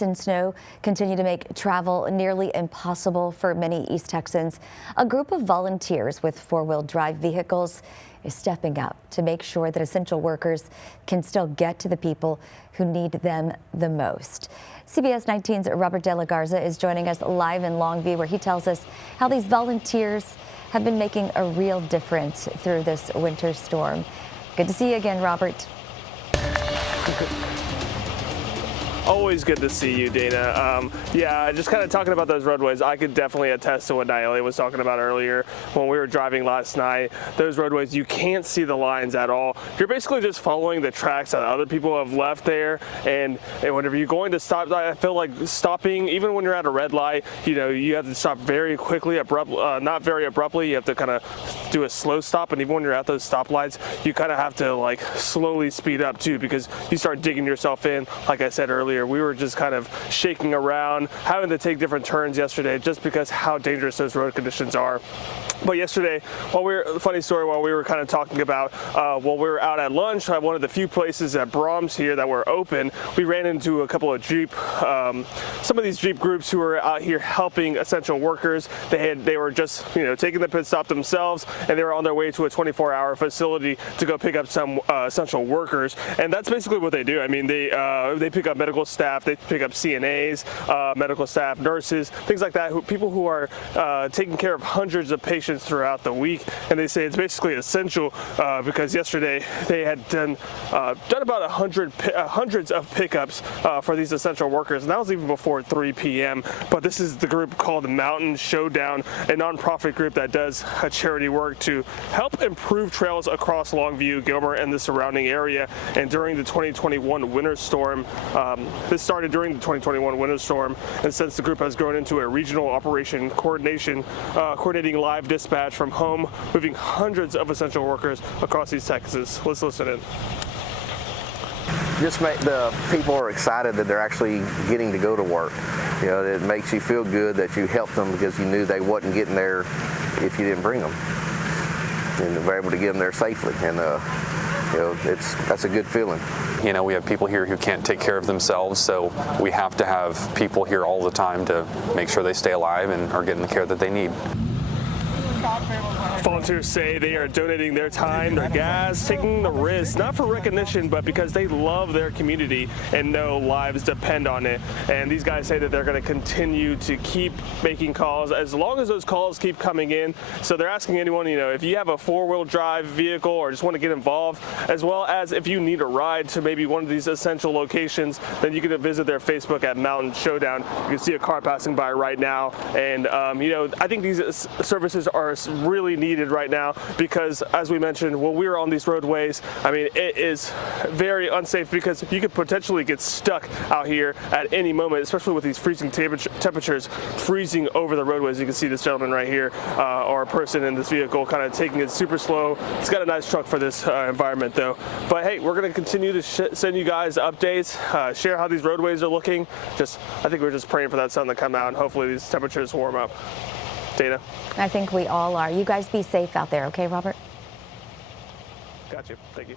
And snow continue to make travel nearly impossible for many East Texans. A group of volunteers with four-wheel drive vehicles is stepping up to make sure that essential workers can still get to the people who need them the most. CBS 19's Robert De La Garza is joining us live in Longview, where he tells us how these volunteers have been making a real difference through this winter storm. Good to see you again, Robert. Always good to see you, Dana. Yeah, just kind of talking about those roadways, I could definitely attest to what Nayeli was talking about earlier when we were driving last night. Those roadways, you can't see the lines at all. You're basically just following the tracks that other people have left there, and whenever you're going to stop, I feel like stopping, even when you're at a red light, you have to stop very quickly, not very abruptly. You have to kind of do a slow stop, and even when you're at those stoplights, you kind of have to like slowly speed up too, because you start digging yourself in. Like I said earlier, we were just kind of shaking around, having to take different turns yesterday just because how dangerous those road conditions are. But yesterday, funny story, while we were kind of talking about, while we were out at lunch at one of the few places at Brahms here that were open, we ran into a couple of some of these Jeep groups who were out here helping essential workers. They were just, taking the pit stop themselves, and they were on their way to a 24-hour facility to go pick up some essential workers. And that's basically what they do. I mean, they pick up medical staff, they pick up CNAs, medical staff, nurses, things like that, people who are taking care of hundreds of patients throughout the week. And they say it's basically essential because yesterday they had done about hundreds of pickups for these essential workers, and that was even before 3 p.m. But this is the group called Mountain Showdown, a nonprofit group that does charity work to help improve trails across Longview, Gilmer, and the surrounding area. And during the 2021 winter storm, this started during the 2021 winter storm, and since the group has grown into a regional operation coordinating live dispatch from home, moving hundreds of essential workers across East Texas. Let's listen in. Just make the people are excited that they're actually getting to go to work. It makes you feel good that you helped them because you knew they wasn't getting there if you didn't bring them, and we're able to get them there safely. And that's a good feeling. We have people here who can't take care of themselves, so we have to have people here all the time to make sure they stay alive and are getting the care that they need. Volunteers say they are donating their time, their gas, taking the risk, not for recognition, but because they love their community and know lives depend on it. And these guys say that they're going to continue to keep making calls as long as those calls keep coming in. So they're asking anyone, if you have a four-wheel drive vehicle or just want to get involved, as well as if you need a ride to maybe one of these essential locations, then you can visit their Facebook at Mountain Showdown. You can see a car passing by right now. And, I think these services are really needed right now because, as we mentioned, when we were on these roadways, I mean, it is very unsafe because you could potentially get stuck out here at any moment, especially with these freezing temperatures freezing over the roadways. You can see this gentleman right here, or a person in this vehicle kind of taking it super slow. It's got a nice truck for this environment though. But hey, we're going to continue to send you guys updates, share how these roadways are looking. I think we're just praying for that sun to come out and hopefully these temperatures warm up. Dana? I think we all are. You guys be safe out there, okay, Robert? Got you. Thank you.